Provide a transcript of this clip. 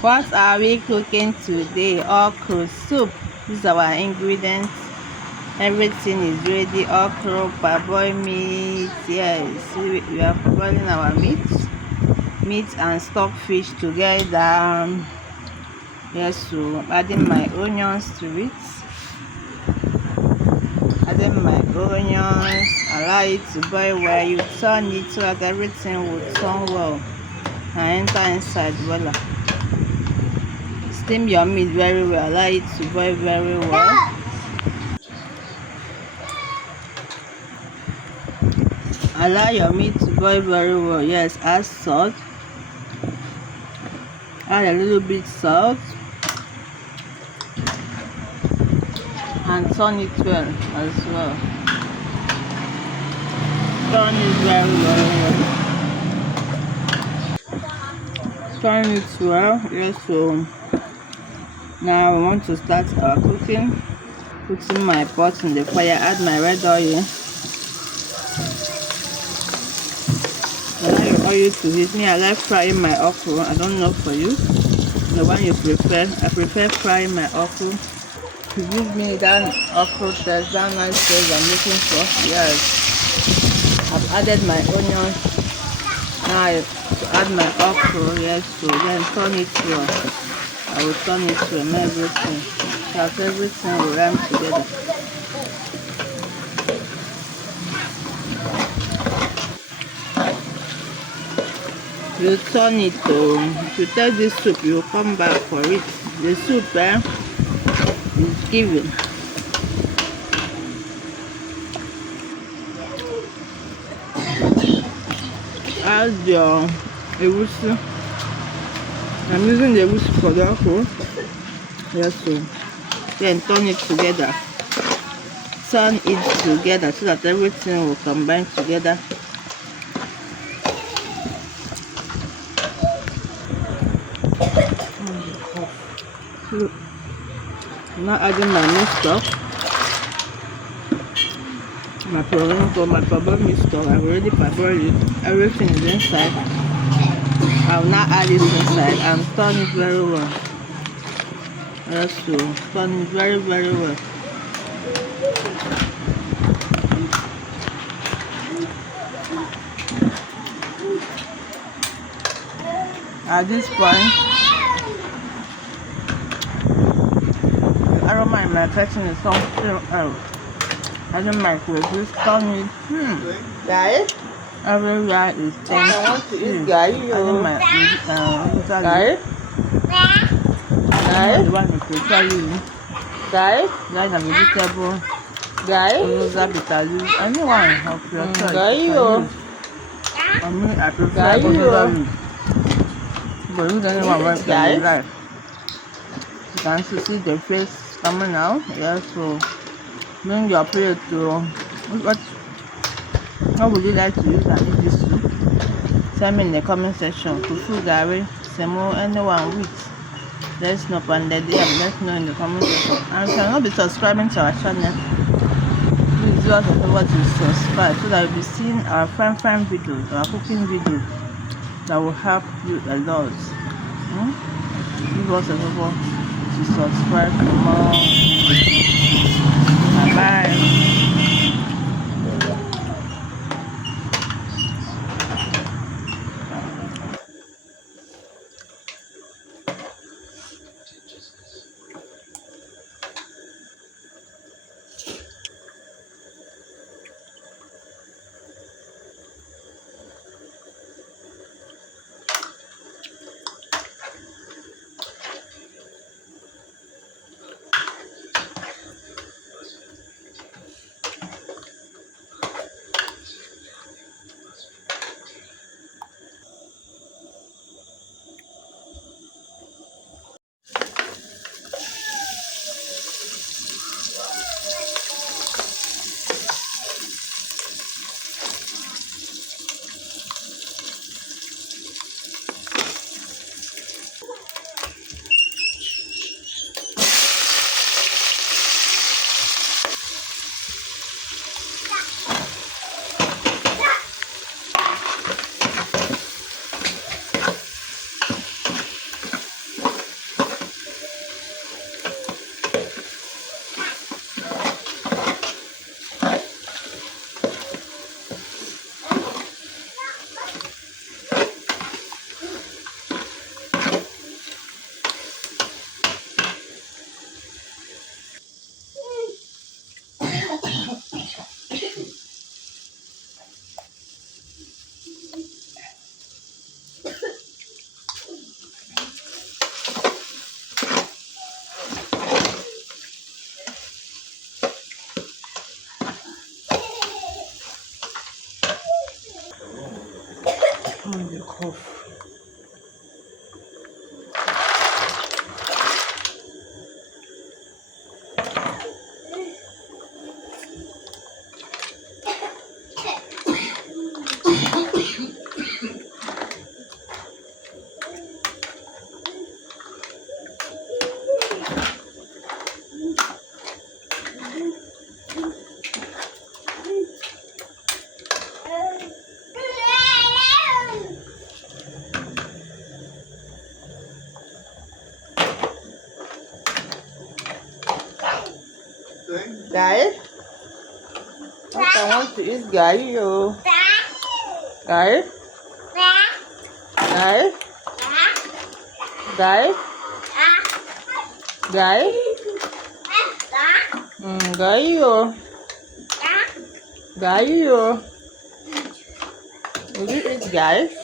What are we cooking today? Okra soup. These are our ingredients. Everything is ready. Okra, parboil meat. Yes, we are boiling our meat and stockfish together. Yes, so adding my onions to it. Adding my onions. Allow it to boil well. You turn it so that everything will turn well and enter inside. Voila. Steam your meat very well. Allow it to boil very well. Allow your meat to boil very well. Yes, add salt. Add a little bit salt and turn it well as well. Turn it very well. Turn it well. Yes, so now I want to start our cooking. Putting my pot in the fire. Add my red oil. Allow your oil to heat. Me, I like frying my okra. I don't know for you the one you prefer. I prefer frying my okra to give me that okra taste, that nice taste I'm looking for. Yes, I've added my onions. Now I add my okra. Yes, so then turn it to I will turn it to everything so that everything will run together. You turn it to, if you take this soup, you come back for it. The soup is given. Add your ewusi. I'm using the ewusi for that whole. Yes, so then turn it together. Turn it together so that everything will combine together. So, now adding my new stuff. My parboiled meat stuff. I've already parboiled it. Everything is inside. I will now add it inside and turn it very well. Yes, so turn it very well. At this point, the aroma in my kitchen is something else. I don't microwave this. Turn it. Guys, Everywhere is tasty. I want to eat guy. I don't my Guys, the one you prefer using. guys, Guys, a vegetable. guys, Bitter leaf. Anyone of your choice. guys, For me, I prefer guys, bitter leaf. But use anyone right guys. from the life. You can see the face coming out. Yeah, so bring your plate to what would you like to use and eat this soup? Tell me in the comment section. Fufu, gari, semo, anyone with. Let's know and let know in the comment section. And if you are not be subscribing to our channel, please do us a favor to subscribe so that you'll be seeing our fine videos, our cooking videos that will help you a lot. Give us a favor to subscribe for more. Bye bye. cough. Guys, I want to eat gari, yo. Guys, guys, guys, guys. Gari, yo. Gari, yo. Will you eat, guys?